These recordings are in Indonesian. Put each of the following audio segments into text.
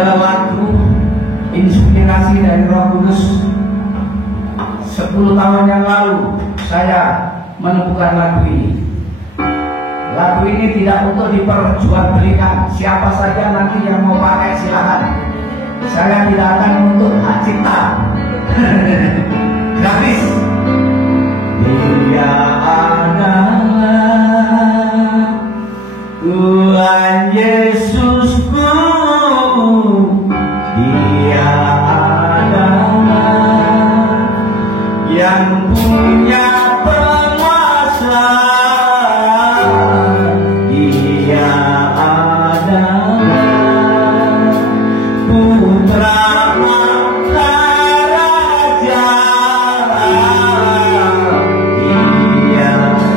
adalah lagu inspirasi dari Roh Kudus. 10 tahun yang lalu saya menemukan lagu ini. Lagu ini tidak untuk diperjualbelikan. Siapa saja nanti yang mau pakai silahkan. Saya tidak akan untuk hak cipta. Gratis. Dia adalah Tuhan Yesusku. Dia adalah yang punya penguasa. Dia adalah Putra Maharaja. Dia adalah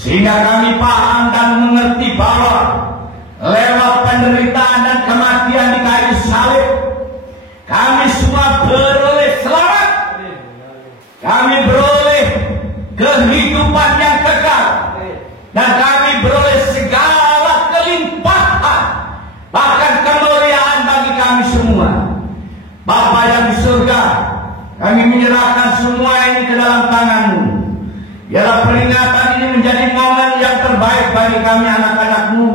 sehingga kami paham dan mengerti bahwa lewat penderitaan dan kematian di kayu salib kami semua beroleh selamat, kami beroleh kehidupan yang kekal, dan kami beroleh segala kelimpahan, bahkan kemuliaan bagi kami semua. Bapa yang di surga, kami menyerahkan semua ini ke dalam tangan-Mu. Biarlah peringatan ini menjadi momen yang terbaik bagi kami anak-anak-Mu,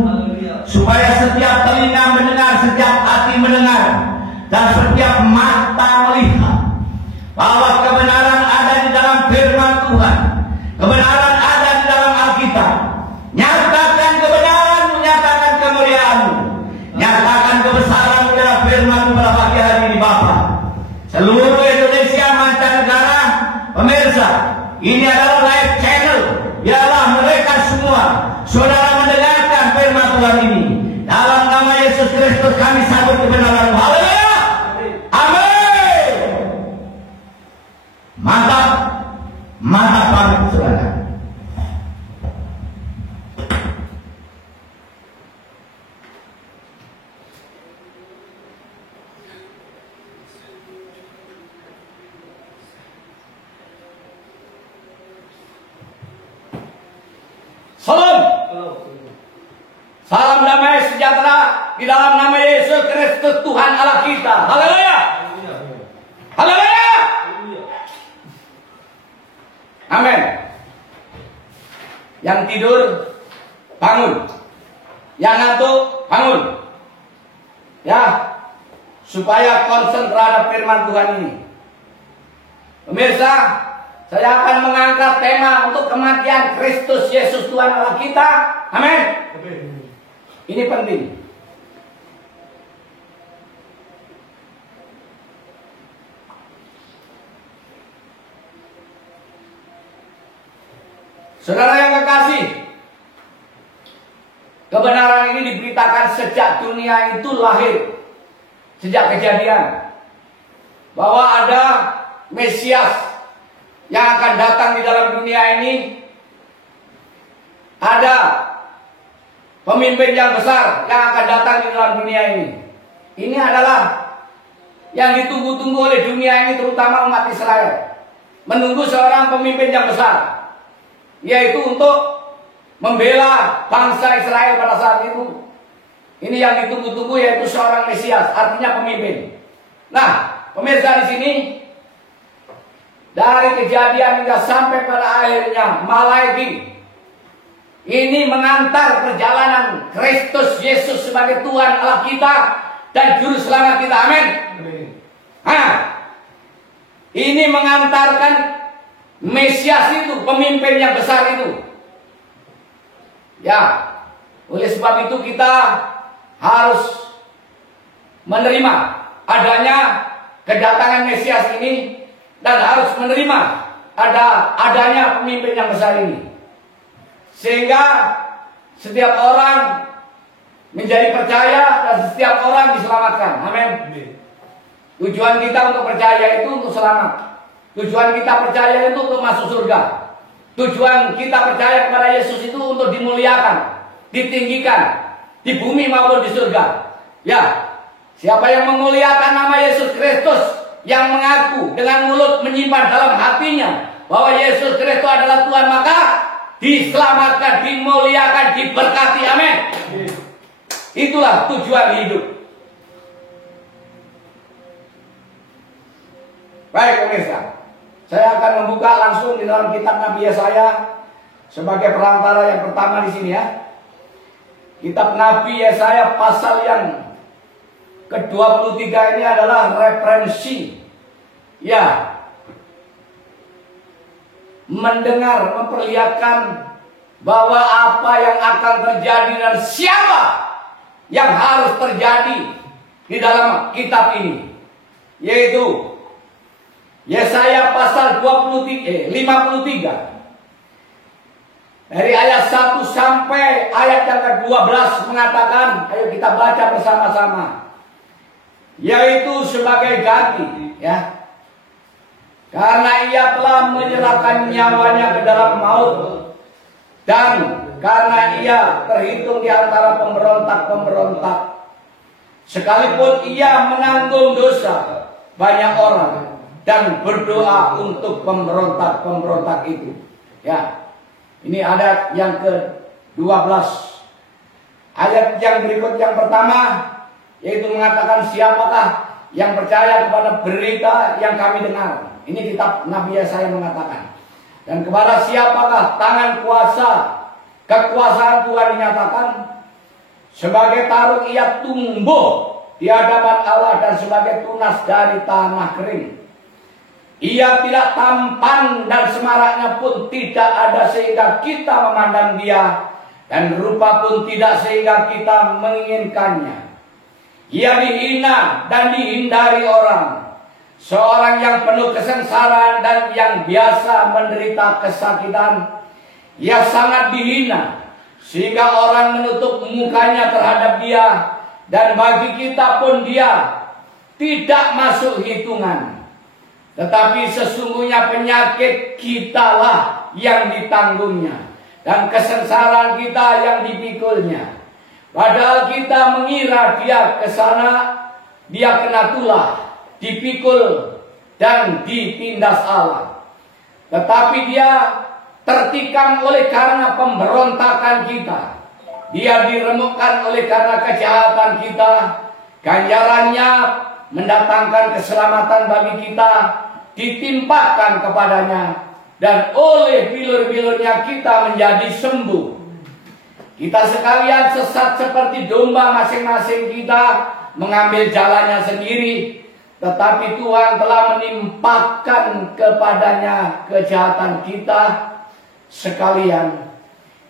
supaya setiap telinga mendengar, setiap hati mendengar, dan setiap mata melihat bahwa kebenaran ada Salam damai sejahtera di dalam nama Yesus Kristus Tuhan Allah kita. Haleluya. Haleluya. Amin. Yang tidur bangun. Yang ngantuk bangun. Ya, supaya konsen terhadap firman Tuhan ini. Pemirsa, saya akan mengangkat tema untuk kematian Kristus Yesus Tuhan Allah kita. Amin. Ini penting. Saudara yang kekasih, kebenaran ini diberitakan sejak dunia itu lahir, sejak kejadian, bahwa ada Mesias yang akan datang di dalam dunia ini. Ada pemimpin yang besar yang akan datang di dalam dunia ini. Ini adalah yang ditunggu-tunggu oleh dunia ini, terutama umat Israel. Menunggu seorang pemimpin yang besar, yaitu untuk membela bangsa Israel pada saat itu. Ini yang ditunggu-tunggu, yaitu seorang Mesias, artinya pemimpin. Nah, pemirsa, di sini dari kejadian hingga sampai pada akhirnya Malaiki ini mengantar perjalanan Kristus Yesus sebagai Tuhan Allah kita dan Juru Selamat kita. Amin. Nah, ini mengantarkan Mesias itu, pemimpin yang besar itu. Ya, oleh sebab itu kita harus menerima adanya kedatangan Mesias ini dan harus menerima adanya pemimpin yang besar ini. Sehingga setiap orang menjadi percaya dan setiap orang diselamatkan. Amin. Tujuan kita untuk percaya itu untuk selamat. Tujuan kita percaya itu untuk masuk surga. Tujuan kita percaya kepada Yesus itu untuk dimuliakan, ditinggikan di bumi maupun di surga. Ya, siapa yang memuliakan nama Yesus Kristus, yang mengaku dengan mulut, menyimpan dalam hatinya bahwa Yesus Kristus adalah Tuhan, maka diselamatkan, dimuliakan, diberkati. Amin. Itulah tujuan hidup. Baik pemirsa, saya akan membuka langsung di dalam kitab Nabi Yesaya sebagai perantara yang pertama di sini ya. Kitab Nabi Yesaya pasal yang ke-23 ini adalah referensi, ya, mendengar, memperlihatkan bahwa apa yang akan terjadi dan siapa yang harus terjadi di dalam kitab ini, yaitu Yesaya pasal 53 dari ayat 1 sampai ayat yang ke-12 mengatakan, ayo kita baca bersama-sama, yaitu sebagai ganti, ya. Karena ia telah menyerahkan nyawanya ke dalam maut, dan karena ia terhitung di antara pemberontak-pemberontak, sekalipun ia menanggung dosa banyak orang dan berdoa untuk pemberontak-pemberontak itu. Ya, ini ayat yang ke-12. Ayat yang berikut yang pertama, yaitu mengatakan, siapakah yang percaya kepada berita yang kami dengar. Ini kitab Nabi Yesaya mengatakan. Dan kepada siapakah tangan kuasa, kekuasaan Tuhan dinyatakan. Sebagai tarung ia tumbuh di hadapan Allah dan sebagai tunas dari tanah kering. Ia tidak tampan dan semaraknya pun tidak ada sehingga kita memandang dia, dan rupa pun tidak sehingga kita menginginkannya. Ia dihina dan dihindari orang, seorang yang penuh kesengsaraan dan yang biasa menderita kesakitan. Ia sangat dihina sehingga orang menutup mukanya terhadap dia, dan bagi kita pun dia tidak masuk hitungan. Tetapi sesungguhnya penyakit kitalah yang ditanggungnya, dan kesengsaraan kita yang dipikulnya. Padahal kita mengira dia kena tulah, dipikul dan ditindas Allah. Tetapi dia tertikam oleh karena pemberontakan kita, Dia diremukkan oleh karena kejahatan kita. Ganjarannya mendatangkan keselamatan bagi kita ditimpakan kepadanya, dan oleh bilur-bilurnya kita menjadi sembuh. Kita sekalian sesat seperti domba, masing-masing kita mengambil jalannya sendiri, tetapi Tuhan telah menimpakan kepadanya kejahatan kita sekalian.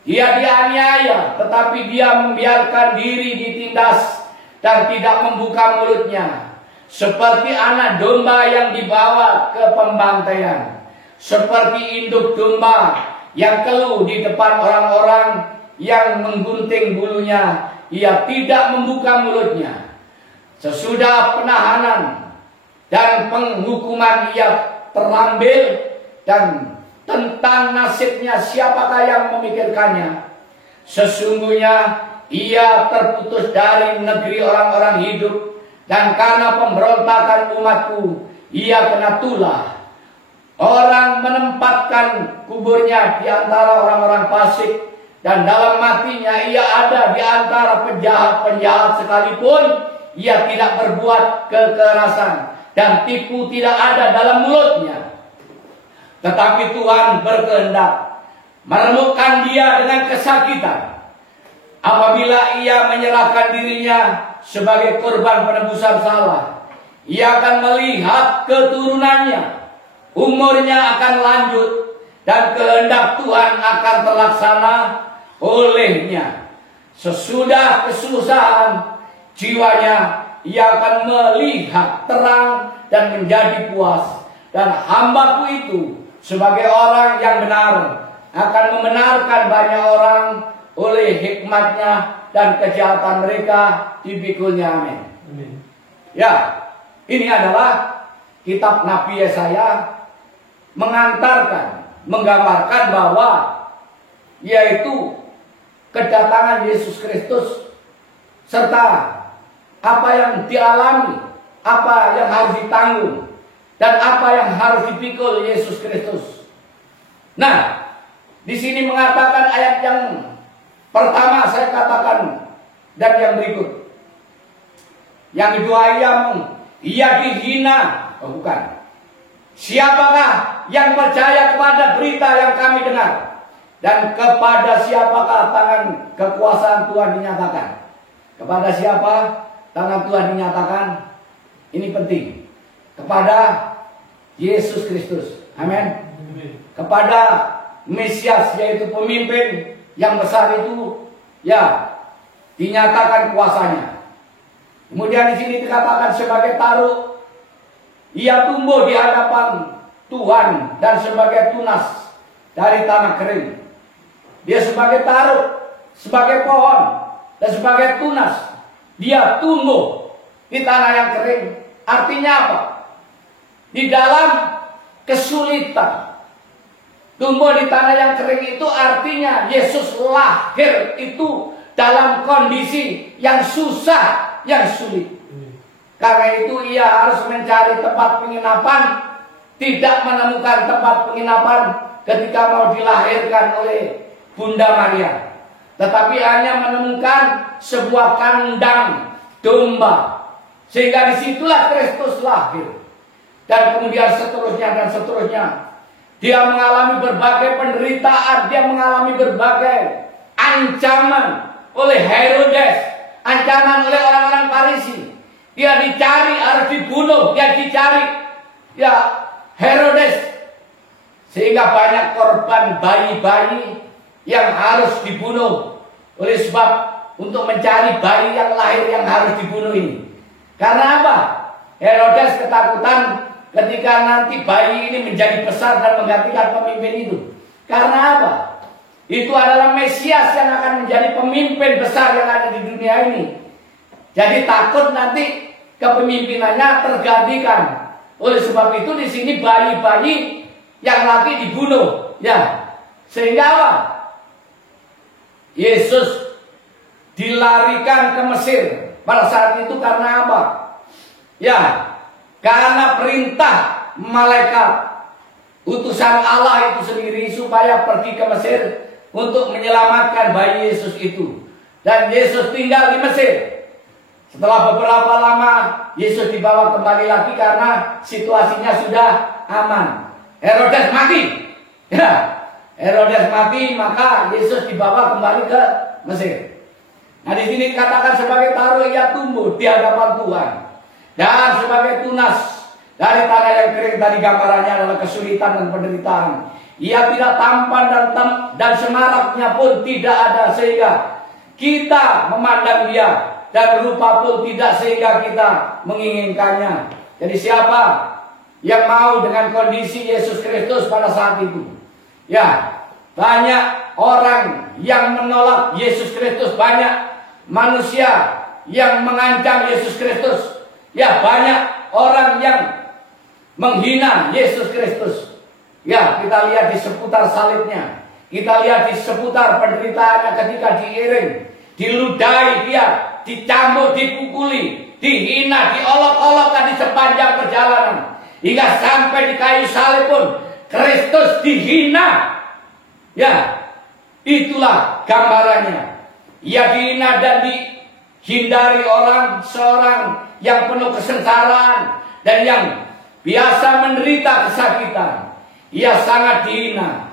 Dia dianiaya, tetapi dia membiarkan diri ditindas dan tidak membuka mulutnya. Seperti anak domba yang dibawa ke pembantaian, seperti induk domba yang keluh di depan orang-orang yang menggunting bulunya, ia tidak membuka mulutnya. Sesudah penahanan dan penghukuman ia terambil, dan tentang nasibnya siapakah yang memikirkannya? Sesungguhnya ia terputus dari negeri orang-orang hidup, dan karena pemberontakan umatku ia kena tulah. Orang menempatkan kuburnya di antara orang-orang fasik, dan dalam matinya ia ada di antara penjahat-penjahat, sekalipun ia tidak berbuat kekerasan dan tipu tidak ada dalam mulutnya. Tetapi Tuhan berkehendak meremukkan dia dengan kesakitan. Apabila ia menyerahkan dirinya sebagai korban penebusan salah, ia akan melihat keturunannya. Umurnya akan lanjut, dan kehendak Tuhan akan terlaksana olehnya. Sesudah kesusahan jiwanya, ia akan melihat terang dan menjadi puas. Dan hambaku itu sebagai orang yang benar akan membenarkan banyak orang oleh hikmatnya, dan kejahatan mereka dipikulnya. Amin. Ya, ini adalah kitab Nabi Yesaya mengantarkan, menggambarkan bahwa yaitu kedatangan Yesus Kristus, serta apa yang dialami, apa yang harus ditanggung, dan apa yang harus dipikul Yesus Kristus. Nah, di sini mengatakan ayat yang pertama saya katakan, dan yang berikut. Yang kedua, ia dihina. Oh, bukan. Siapakah yang percaya kepada berita yang kami dengar? Dan kepada siapakah tangan kekuasaan Tuhan dinyatakan? Kepada siapa tangan Tuhan dinyatakan? Ini penting. Kepada Yesus Kristus. Amin. Kepada Mesias, yaitu pemimpin yang besar itu, ya, dinyatakan kuasanya. Kemudian di sini dikatakan sebagai taruh, ia tumbuh di hadapan Tuhan dan sebagai tunas dari tanah kering. Dia sebagai taruh, sebagai pohon, dan sebagai tunas. Dia tumbuh di tanah yang kering. Artinya apa? Di dalam kesulitan. Tumbuh di tanah yang kering itu artinya Yesus lahir itu dalam kondisi yang susah, yang sulit. Karena itu ia harus mencari tempat penginapan, tidak menemukan tempat penginapan ketika mau dilahirkan oleh Bunda Maria, tetapi hanya menemukan sebuah kandang domba. Sehingga disitulah Kristus lahir. Dan kemudian seterusnya dan seterusnya. Dia mengalami berbagai penderitaan, dia mengalami berbagai ancaman oleh Herodes, ancaman oleh orang-orang Farisi. Dia dicari, harus dibunuh, dia dicari, ya, Herodes. Sehingga banyak korban bayi-bayi yang harus dibunuh. Oleh sebab untuk mencari bayi yang lahir yang harus dibunuh ini. Karena apa? Herodes ketakutan ketika nanti bayi ini menjadi besar dan menggantikan pemimpin itu. Karena apa? Itu adalah Mesias yang akan menjadi pemimpin besar yang ada di dunia ini. Jadi takut nanti kepemimpinannya tergantikan. Oleh sebab itu di sini bayi-bayi yang laki dibunuh. Ya, sehingga apa? Yesus dilarikan ke Mesir pada saat itu karena apa? Ya, karena perintah malaikat utusan Allah itu sendiri supaya pergi ke Mesir untuk menyelamatkan bayi Yesus itu. dan Yesus tinggal di Mesir. Setelah beberapa lama Yesus dibawa kembali lagi karena situasinya sudah aman. Herodes mati. Ya, Herodes mati, maka Yesus dibawa kembali ke Mesir. Nah, di sini dikatakan sebagai taruh ia tumbuh di hadapan Tuhan, dan sebagai tunas dari tanah yang kering. Tadi gambarannya adalah kesulitan dan penderitaan. Ia tidak tampan dan semaraknya pun tidak ada sehingga kita memandang dia, dan rupa pun tidak sehingga kita menginginkannya. Jadi siapa yang mau dengan kondisi Yesus Kristus pada saat itu? Ya, banyak orang yang menolak Yesus Kristus, banyak manusia yang mengancam Yesus Kristus. Ya, banyak orang yang menghina Yesus Kristus. Ya, kita lihat di seputar salibnya, kita lihat di seputar penderitaannya ketika diiring, diludahi dia, dicambuk, dipukuli, dihina, diolok-olokkan di sepanjang perjalanan, hingga sampai di kayu salib pun Kristus dihina. Ya, itulah gambarannya. Ia dihina dan dihindari orang, seorang yang penuh kesengsaraan dan yang biasa menderita kesakitan. Ia sangat dihina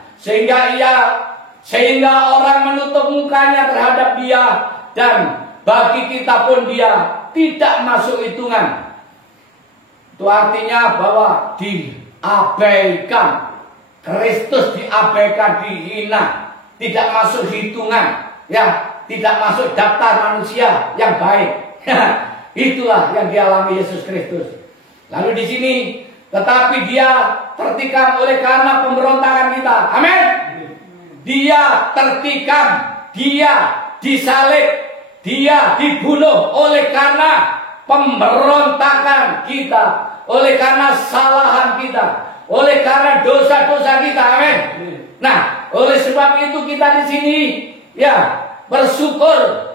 sehingga orang menutup mukanya terhadap dia, dan bagi kita pun dia tidak masuk hitungan. Itu artinya bahwa diabaikan. Kristus diabaikan, dihina, tidak masuk hitungan, ya, tidak masuk daftar manusia yang baik. Itulah yang dialami Yesus Kristus. Lalu di sini, tetapi dia tertikam oleh karena pemberontakan kita. Amin. Dia tertikam, dia disalib, dia dibunuh oleh karena pemberontakan kita, oleh karena kesalahan kita, oleh karena dosa-dosa kita. Amin. Nah, oleh sebab itu kita di sini ya bersyukur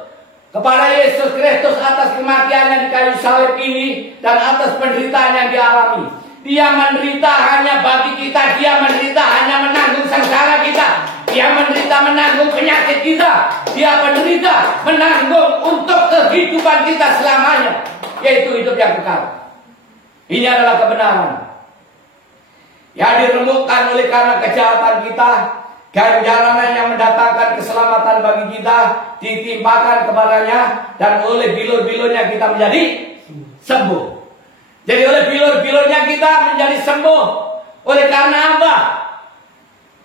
kepada Yesus Kristus atas kematiannya di kayu salib ini dan atas penderitaan yang dialami. Dia menderita hanya bagi kita, dia menderita hanya menanggung sengsara kita, dia menderita menanggung penyakit kita, dia menderita menanggung untuk kehidupan kita selamanya, yaitu hidup yang kekal. Ini adalah kebenaran yang diremukkan oleh karena kejahatan kita. Ganjaran yang mendatangkan keselamatan bagi kita ditimpakan kepadanya, dan oleh bilur-bilurnya kita menjadi sembuh. Jadi oleh bilur-bilurnya kita menjadi sembuh. Oleh karena apa?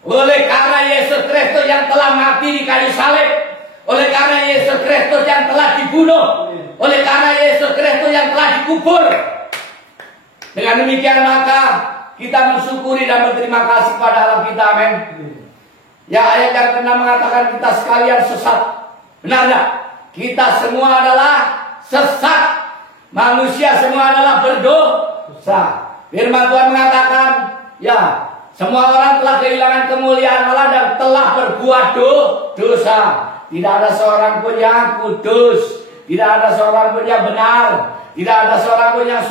Oleh karena Yesus Kristus yang telah mati di kayu salib. Oleh karena Yesus Kristus yang telah dibunuh. Oleh karena Yesus Kristus yang telah dikubur. Dengan demikian maka kita mensyukuri dan berterima kasih pada Allah kita. Amin. Ya, ayat yang ke-6 mengatakan kita sekalian sesat. Benar tidak? Kita semua adalah sesat. Manusia semua adalah berdosa. Firman Tuhan mengatakan, ya, semua orang telah kehilangan kemuliaan Allah dan telah berbuat dosa. Tidak ada seorang pun yang kudus, tidak ada seorang pun yang benar, tidak ada seorang pun yang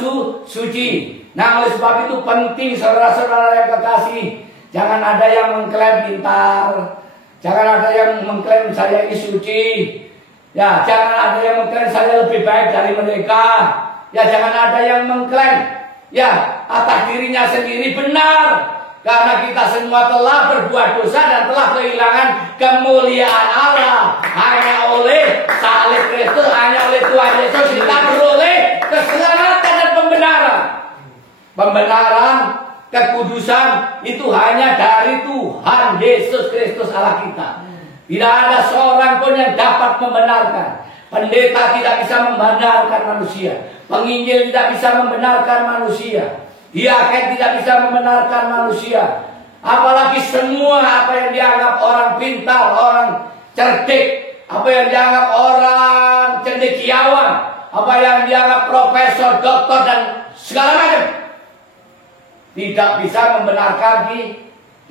suci. Nah, oleh sebab itu penting saudara-saudara yang kekasih, jangan ada yang mengklaim pintar, jangan ada yang mengklaim saya ini suci. Ya, jangan ada yang mengklaim saya lebih baik dari mereka. Ya, jangan ada yang mengklaim ya atas dirinya sendiri. Benar, karena kita semua telah berbuat dosa dan telah kehilangan kemuliaan Allah. Hanya oleh salib Kristus, hanya oleh Tuhan Yesus kita beroleh keselamatan dan pembenaran. Pembenaran, kekudusan itu hanya dari Tuhan Yesus Kristus Allah kita. Tidak ada seorang pun yang dapat membenarkan. Pendeta tidak bisa membenarkan manusia. Penginjil tidak bisa membenarkan manusia. Diaken tidak bisa membenarkan manusia. Apalagi semua apa yang dianggap orang pintar, orang cerdik, apa yang dianggap orang cendekiawan, apa yang dianggap profesor, doktor dan segala macam, tidak bisa membenarkan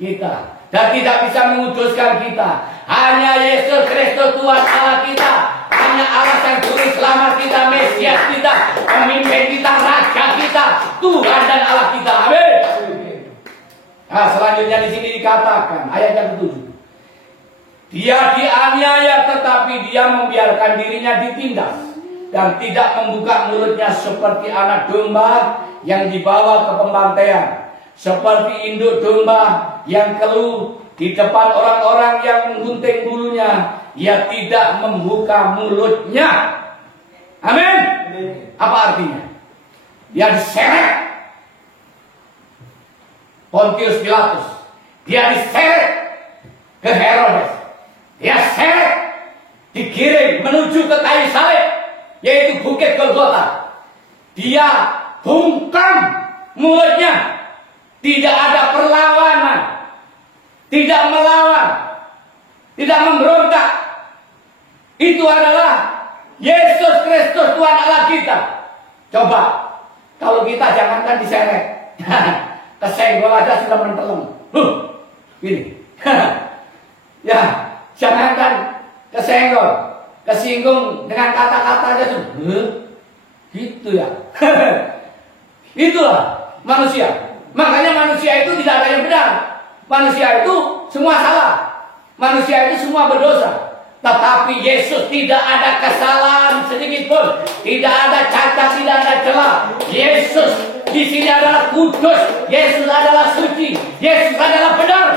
kita dan tidak bisa menguduskan kita. Hanya Yesus Kristus Tuhan Allah kita, hanya Allah Sang Juru Selamat kita, Mesias kita, pemimpin kita, Raja kita, Tuhan dan Allah kita. Amin. Nah, selanjutnya di sini dikatakan ayat yang ke-7. Dia dianiaya tetapi dia membiarkan dirinya ditindas dan tidak membuka mulutnya seperti anak domba yang dibawa ke pembantaian, seperti induk domba yang keluh di depan orang-orang yang menggunting bulunya. Ia tidak membuka mulutnya. Amin. Apa artinya? Dia diseret Pontius Pilatus, dia diseret ke Herodes, dia seret dikirim menuju ke kayu salib, yaitu Bukit Golgota. Dia bungkam mulutnya, tidak ada perlawanan, tidak melawan, tidak memberontak. Itu adalah Yesus Kristus Tuhan Allah kita. Coba, kalau kita jangankan diseret, kesenggol aja sudah menteleng. Gini. Ya, jangankan kesenggol, kesinggung dengan kata-kata aja tuh. Gitu ya. Itulah manusia. Makanya manusia itu tidak ada yang benar. Manusia itu semua salah. Manusia itu semua berdosa. Tetapi Yesus tidak ada kesalahan sedikit pun, tidak ada cacat, tidak ada celah. Yesus di sini adalah kudus, Yesus adalah suci, Yesus adalah benar.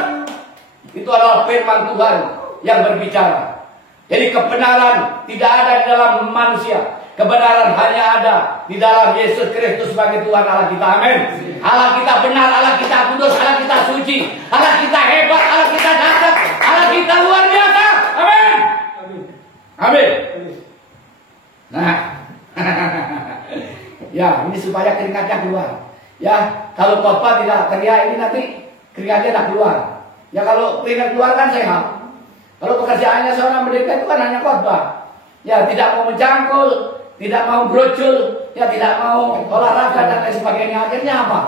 Itu adalah firman Tuhan yang berbicara. Jadi kebenaran tidak ada di dalam manusia, kebenaran hanya ada di dalam Yesus Kristus sebagai Tuhan Allah kita. Amin. Allah kita benar, Allah kita kudus, Allah kita suci, Allah kita hebat, Allah kita dahsyat, Allah kita luar biasa. Amin. Amin. Nah, ya ini supaya keringatnya keluar. Ya, kalau Bapak tidak teriak ini nanti keringatnya tidak keluar. Ya kalau keringat keluar kan sehat. Kalau pekerjaannya seorang pendeta itu kan hanya khotbah. Ya tidak mau menjangkul, tidak mau brojul, ya tidak mau olahraga dan lain sebagainya. Akhirnya apa?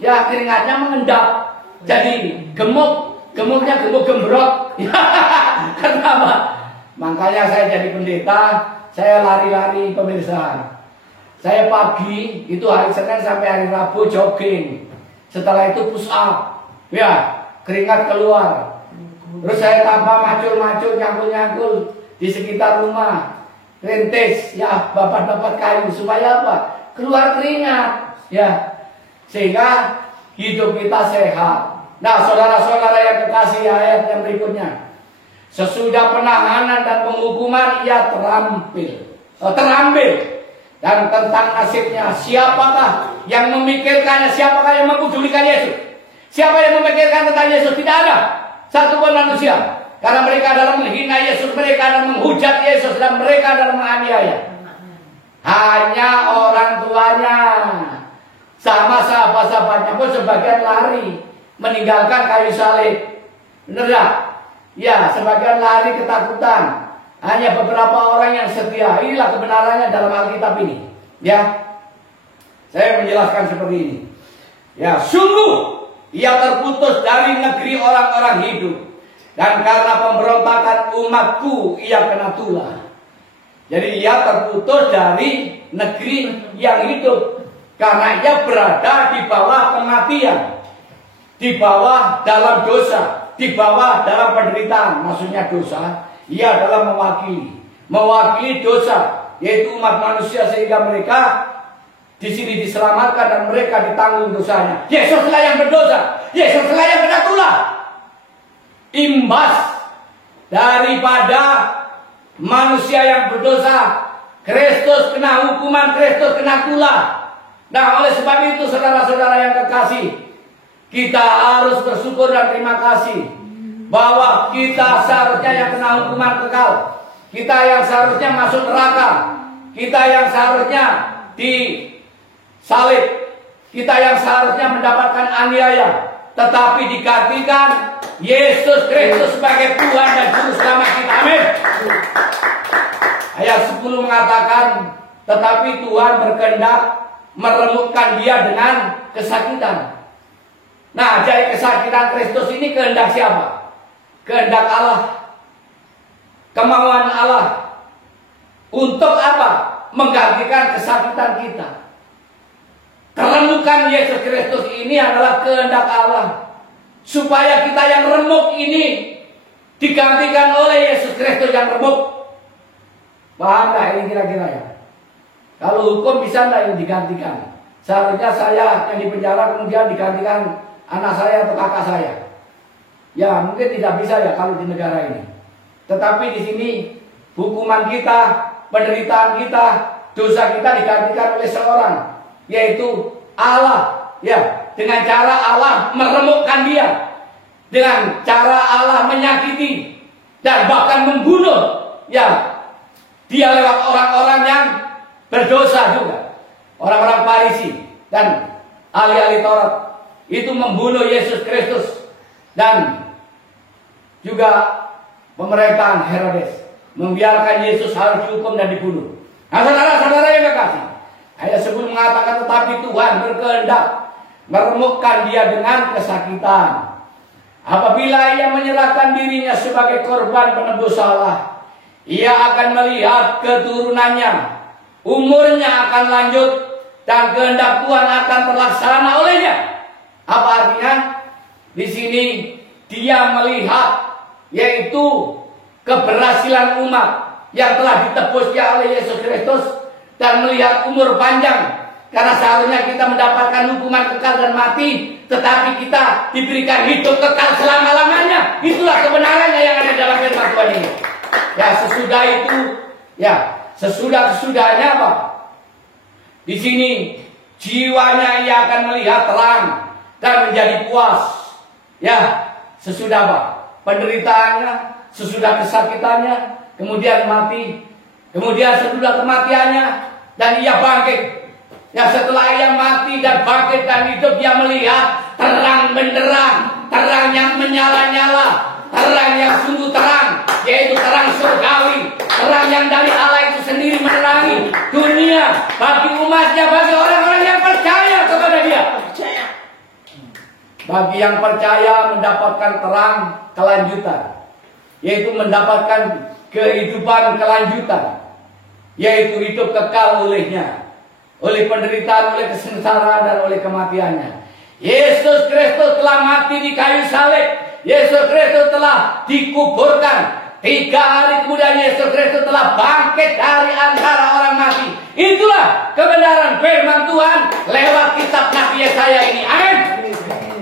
Ya keringatnya mengendap. Jadi gemuknya gemuk gembrot. Kenapa? Makanya saya jadi pendeta, saya lari-lari pemirsa. Saya pagi itu hari Senin sampai hari Rabu jogging. Setelah itu push up. Ya, keringat keluar. Terus saya tambah macul-macul, nyangkul-nyangkul di sekitar rumah. Rintis, ya babat-babat kayu supaya apa? Keluar keringat. Ya. Sehingga hidup kita sehat. Nah, saudara-saudara yang kekasih, ayat yang berikutnya. Sesudah penahanan dan penghukuman ia terambil. Dan tentang nasibnya, siapakah yang memikirkannya? Siapakah yang mempedulikan Yesus? Siapa yang memikirkan tentang Yesus? Tidak ada satu pun manusia. Karena mereka adalah menghina Yesus, mereka adalah menghujat Yesus, dan mereka adalah menganiaya. Hanya orang tuanya sama sahabat-sahabatnya pun sebagian lari meninggalkan kayu salib. Benar tak? Ya, sebagian lari ketakutan. Hanya beberapa orang yang setia. Inilah kebenarannya dalam Alkitab ini. Ya, saya menjelaskan seperti ini. Ya, sungguh ia terputus dari negeri orang-orang hidup, dan karena pemberontakan umatku ia kena tulah. Jadi ia terputus dari negeri yang hidup karena ia berada di bawah kematian, di bawah dalam dosa, di bawah dalam penderitaan. Maksudnya dosa, ia adalah mewakili dosa, yaitu umat manusia, sehingga mereka di sini diselamatkan dan mereka ditanggung dosanya. Yesuslah yang berdosa, Yesuslah yang kena tulah. Imbas daripada manusia yang berdosa, Kristus kena hukuman, Kristus kena tulah. Nah, oleh sebab itu saudara-saudara yang kekasih, kita harus bersyukur dan terima kasih bahwa kita seharusnya yang kena hukuman kekal, kita yang seharusnya masuk neraka, kita yang seharusnya disalib, kita yang seharusnya mendapatkan aniaya, tetapi digantikan Yesus Kristus sebagai Tuhan dan Juru Selamat kita. Amin. Ayat 10 mengatakan, tetapi Tuhan berkehendak meremukkan dia dengan kesakitan. Nah, jadi kesakitan Kristus ini kehendak siapa? Kehendak Allah, kemauan Allah. Untuk apa? Menggantikan kesakitan kita. Keremukan Yesus Kristus ini adalah kehendak Allah, supaya kita yang remuk ini digantikan oleh Yesus Kristus yang remuk. Paham nggak ini kira-kira ya? Kalau hukum bisa nggak yang digantikan? Seharusnya saya yang di penjara kemudian digantikan anak saya atau kakak saya. Ya mungkin tidak bisa ya kalau di negara ini. Tetapi di sini hukuman kita, penderitaan kita, dosa kita digantikan oleh seorang, yaitu Allah. Ya, dengan cara Allah meremukkan dia, dengan cara Allah menyakiti dan bahkan membunuh. Ya, dia lewat orang-orang yang berdosa juga, orang-orang Farisi dan ahli-ahli Taurat itu membunuh Yesus Kristus, dan juga pemerintahan Herodes membiarkan Yesus harus dihukum dan dibunuh. Nah, saudara-saudara yang kekasih, ayat 10 mengatakan tetapi Tuhan berkehendak meremukkan dia dengan kesakitan. Apabila ia menyerahkan dirinya sebagai korban penebus salah, ia akan melihat keturunannya, umurnya akan lanjut, dan kehendak Tuhan akan terlaksana olehnya. Apa artinya? Di sini dia melihat, yaitu keberhasilan umat yang telah ditebusnya oleh Yesus Kristus, dan melihat umur panjang. Karena seharusnya kita mendapatkan hukuman kekal dan mati, tetapi kita diberikan hidup kekal selama-lamanya. Itulah kebenarannya yang ada dalam firman Tuhan ini. Ya, sesudah itu, ya, sesudah-sesudahnya apa? Di sini jiwanya ia akan melihat terang dan menjadi puas. Ya, sesudah apa? Penderitaannya, sesudah kesakitannya, kemudian mati, kemudian sesudah kematiannya, dan ia bangkit. Ya, setelah ia mati dan bangkit dan hidup, dia melihat terang benderang, terang yang menyala-nyala, terang yang sungguh terang, yaitu terang surgawi, terang yang dari Allah itu sendiri menerangi dunia bagi umatnya, bagi orang-orang yang percaya kepada dia. Bagi yang percaya mendapatkan terang kelanjutan, yaitu mendapatkan kehidupan kelanjutan, yaitu hidup kekal olehnya, oleh penderitaan, oleh kesengsaraan, dan oleh kematiannya. Yesus Kristus telah mati di kayu salib. Yesus Kristus telah dikuburkan. 3 hari kemudian Yesus Kristus telah bangkit dari antara orang mati. Itulah kebenaran firman Tuhan lewat kitab Nabi Yesaya ini. Amin.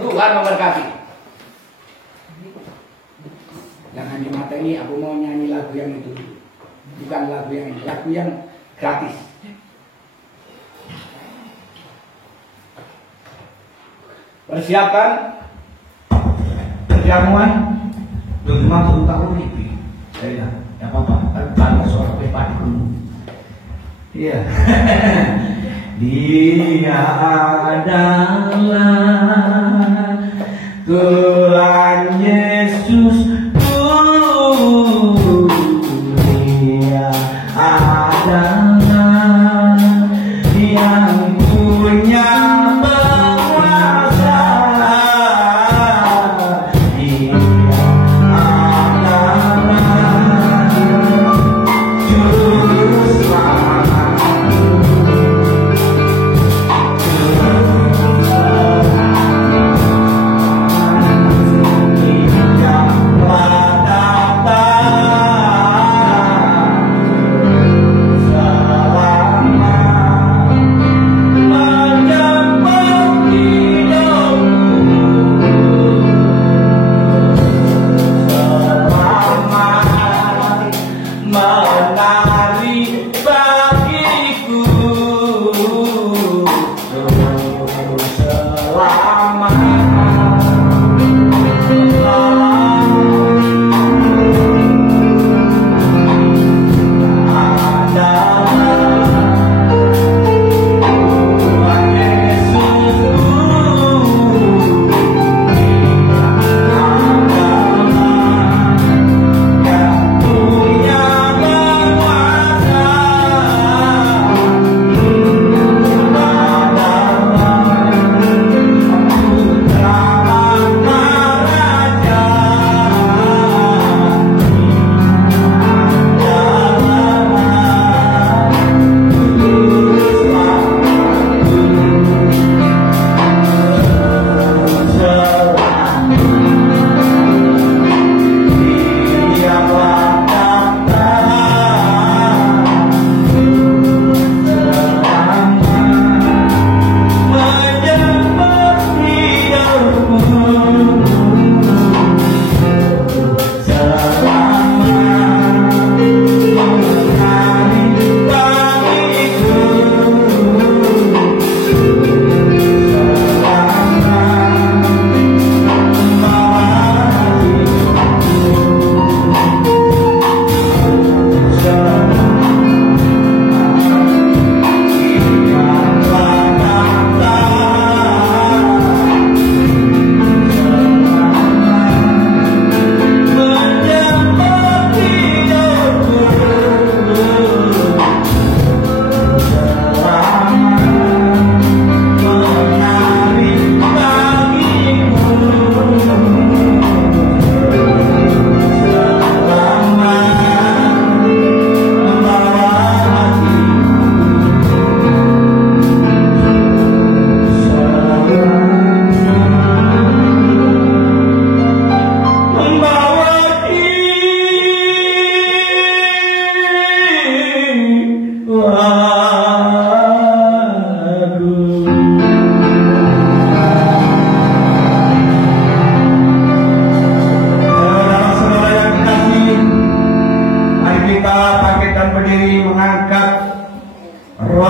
Tuhan memberkati. Jangan di mata ini aku mau nyanyi lagu yang itu, bukan lagu yang ini, lagu yang gratis. Persiapkan perjamuan dogma untuk ini. Ya apa-apa, bangga soal pribadi kamu. Iya. Dia adalah Tuhan Yesus. Dia adalah yang punya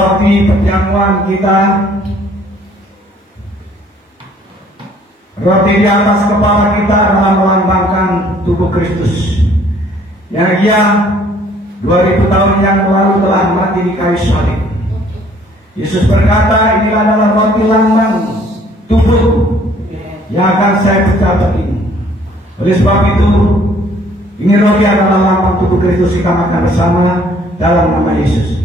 roti perjamuan kita, roti di atas kepala kita adalah melambangkan tubuh Kristus yang Ia 2000 tahun yang lalu telah mati di kayu salib. Yesus berkata, inilah adalah roti lambang tubuh yang akan saya pecahkan ini. Oleh sebab itu, ini roti adalah lambang tubuh Kristus, kita makan bersama dalam nama Yesus.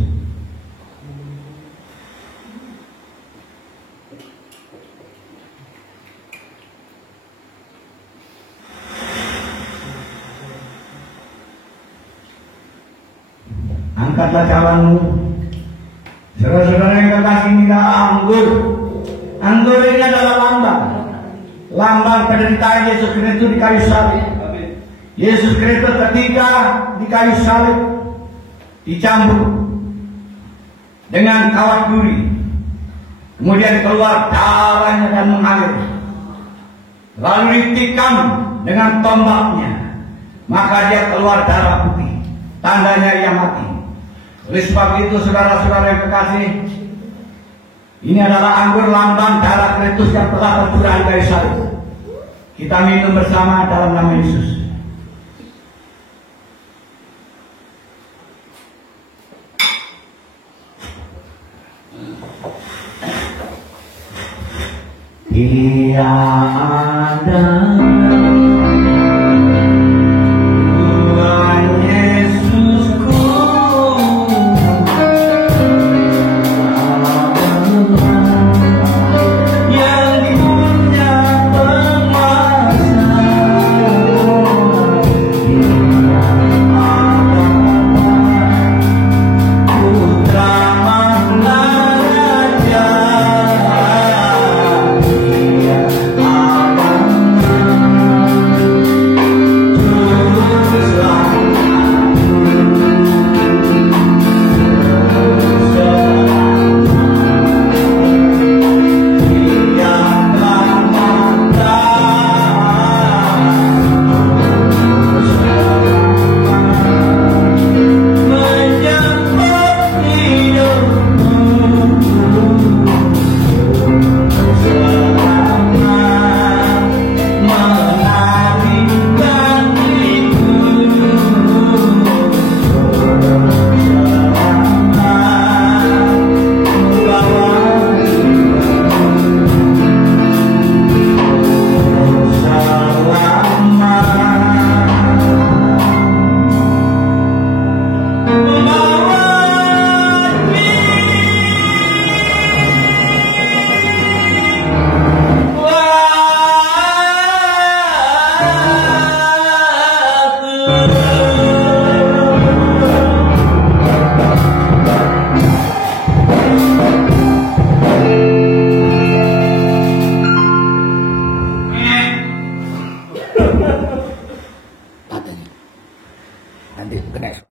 Angkatlah cawanmu. Saudara-saudara yang kekasih, ini adalah anggur. Anggur ini adalah lambang penderitaan Yesus Kristus di kayu salib. Yesus Kristus ketika di kayu salib dicambuk dengan kawat duri, kemudian keluar darahnya dan mengalir, lalu ditikam dengan tombaknya, maka dia keluar darah putih, tandanya ia mati. Oleh sebab itu, saudara-saudara yang kekasih, ini adalah anggur lambang darah Kristus yang telah tercurah di kayu salib. Kita minum bersama dalam nama Yesus. Dia ada Tuhan Yesusku, yang punya penguasa. Dia ada Putra Maharaja. Nanti ke next.